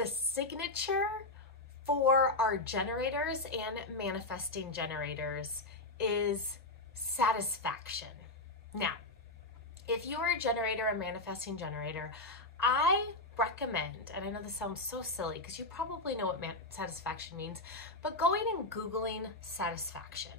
the signature for our generators and manifesting generators is satisfaction. Now, if you are a generator, a manifesting generator, I recommend, and I know this sounds so silly because you probably know what satisfaction means, but going and Googling satisfaction,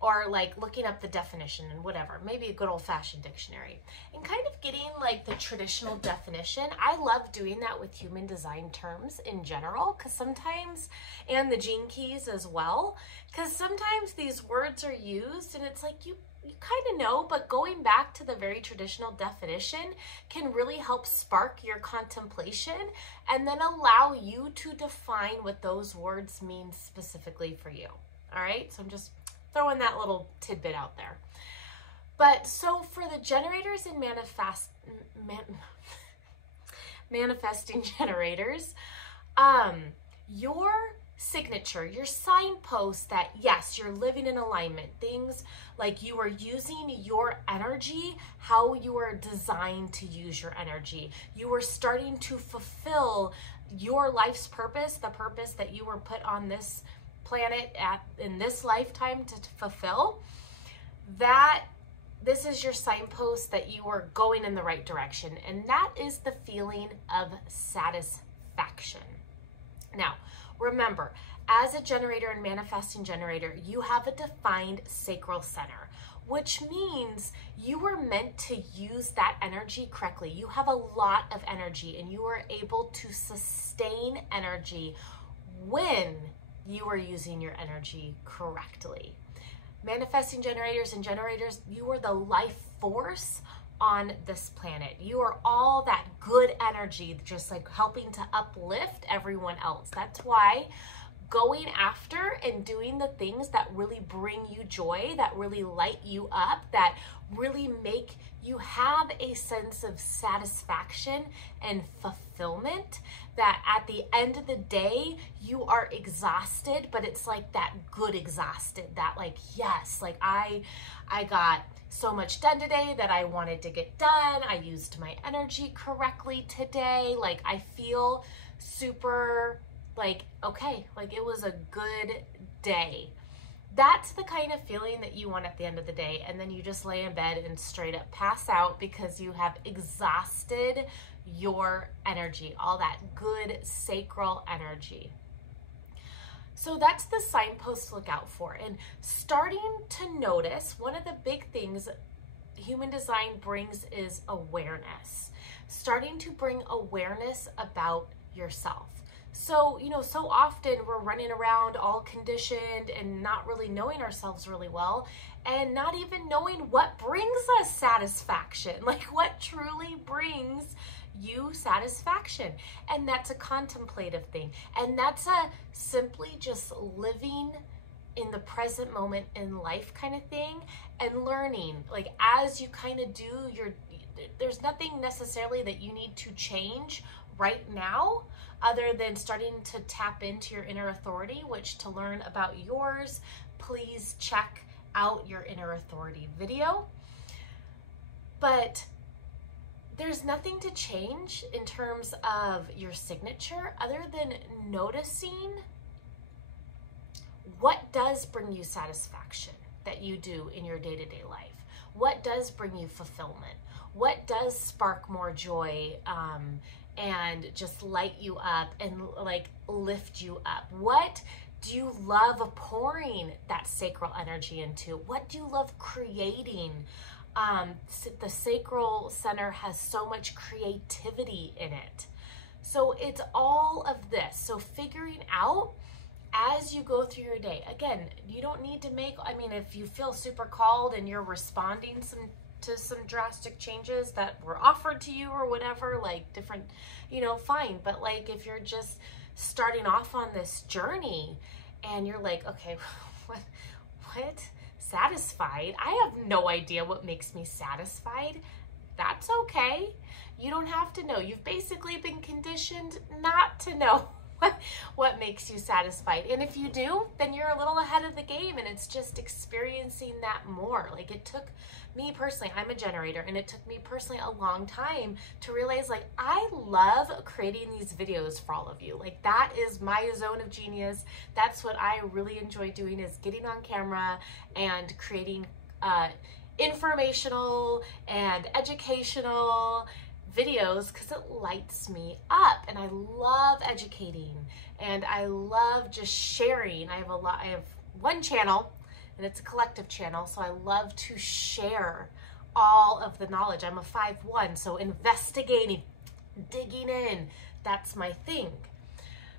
or like looking up the definition and whatever, maybe a good old-fashioned dictionary, and kind of getting like the traditional definition. I love doing that with human design terms in general, because sometimes, and the gene keys as well, because sometimes these words are used and it's like you kind of know, but going back to the very traditional definition can really help spark your contemplation and then allow you to define what those words mean specifically for you. All right, so I'm just throwing that little tidbit out there. But so for the generators and manifesting generators, your signature, your signpost that yes, you're living in alignment, things like you are using your energy how you are designed to use your energy. You are starting to fulfill your life's purpose, the purpose that you were put on this planet in this lifetime to fulfill. That this is your signpost that you are going in the right direction, and that is the feeling of satisfaction. Now, remember, as a generator and manifesting generator, you have a defined sacral center, which means you are meant to use that energy correctly. You have a lot of energy, and you are able to sustain energy when you are using your energy correctly. Manifesting generators and generators, you are the life force on this planet. You are all that good energy, just like helping to uplift everyone else. That's why going after and doing the things that really bring you joy, that really light you up, that really make you have a sense of satisfaction and fulfillment, that at the end of the day, you are exhausted, but it's like that good exhausted, that like, yes, like I got so much done today that I wanted to get done. I used my energy correctly today. Like I feel super like, okay, like it was a good day. That's the kind of feeling that you want at the end of the day. And then you just lay in bed and straight up pass out because you have exhausted your energy, all that good sacral energy. So that's the signpost to look out for. And starting to notice, one of the big things human design brings is awareness. Starting to bring awareness about yourself. So, so often we're running around all conditioned and not really knowing ourselves really well, and not even knowing what brings us satisfaction, like what truly brings you satisfaction. And that's a contemplative thing. And that's a simply just living in the present moment in life kind of thing, and learning, like as you kind of do there's nothing necessarily that you need to change right now, other than starting to tap into your inner authority, which to learn about yours, please check out your inner authority video. But there's nothing to change in terms of your signature other than noticing what does bring you satisfaction that you do in your day-to-day life. What does bring you fulfillment? What does spark more joy and just light you up and like lift you up? What do you love pouring that sacral energy into? What do you love creating? The sacral center has so much creativity in it. So it's all of this. So figuring out as you go through your day, again, you don't need to if you feel super called and you're responding to some drastic changes that were offered to you or whatever, like different, fine. But like if you're just starting off on this journey and you're like, okay, what? Satisfied? I have no idea what makes me satisfied. That's okay. You don't have to know. You've basically been conditioned not to know what makes you satisfied. And if you do, then you're a little ahead of the game, and it's just experiencing that more. Like, it took me personally, I'm a generator, and it took me personally a long time to realize, like, I love creating these videos for all of you. Like, that is my zone of genius. That's what I really enjoy doing, is getting on camera and creating informational and educational videos, because it lights me up, and I love educating, and I love just sharing. I have one channel, and it's a collective channel, so I love to share all of the knowledge. I'm a 5-1, so investigating, digging in, that's my thing.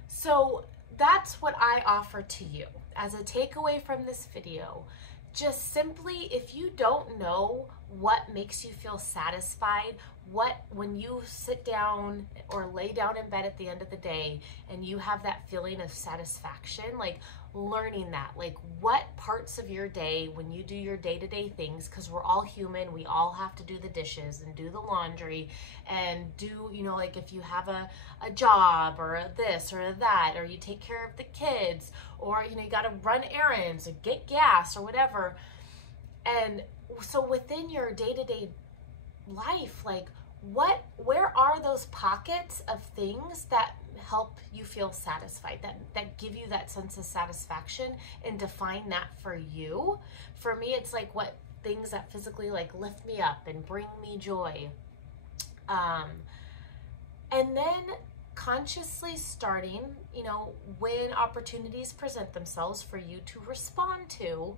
So that's what I offer to you as a takeaway from this video. Just simply, if you don't know what makes you feel satisfied, when you sit down or lay down in bed at the end of the day and you have that feeling of satisfaction, like learning that, like what parts of your day, when you do your day-to-day things, because we're all human, we all have to do the dishes and do the laundry and do, you know, like if you have a job or this or that, or you take care of the kids, or, you know, you got to run errands or get gas or whatever. And so within your day-to-day life, like where are those pockets of things that help you feel satisfied, that give you that sense of satisfaction, and define that for you. For me, it's like what things that physically like lift me up and bring me joy. And then consciously starting, you know, when opportunities present themselves for you to respond to,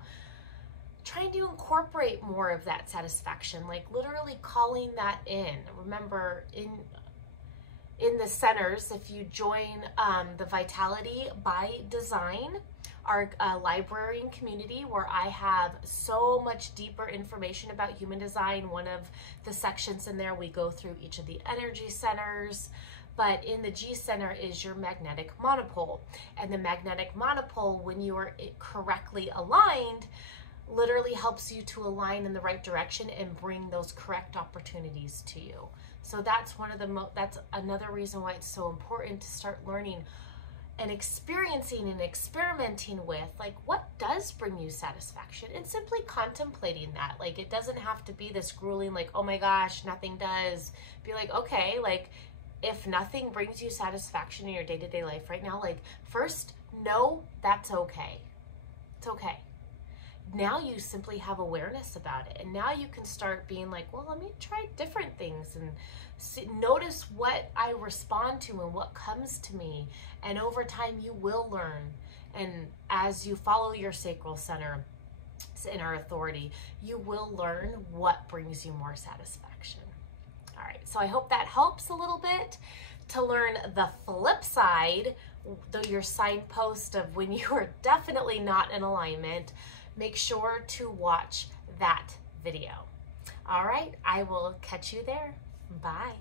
trying to incorporate more of that satisfaction, like literally calling that in. Remember, in the centers, if you join the Vitality by Design, our library and community, where I have so much deeper information about human design, one of the sections in there, we go through each of the energy centers. But in the G center is your magnetic monopole. And the magnetic monopole, when you are correctly aligned, literally helps you to align in the right direction and bring those correct opportunities to you. So that's one of the that's another reason why it's so important to start learning and experiencing and experimenting with, like, what does bring you satisfaction, and simply contemplating that. Like, it doesn't have to be this grueling, like, oh my gosh, nothing does. Be like, okay, like, if nothing brings you satisfaction in your day-to-day life right now, like, first, know that's okay. It's okay. Now you simply have awareness about it, and now you can start being like, well, let me try different things and notice what I respond to and what comes to me. And over time you will learn, and as you follow your sacral center, inner authority, you will learn what brings you more satisfaction. All right, so I hope that helps a little bit to learn the flip side, your signpost of when you are definitely not in alignment. Make sure to watch that video. All right, I will catch you there. Bye.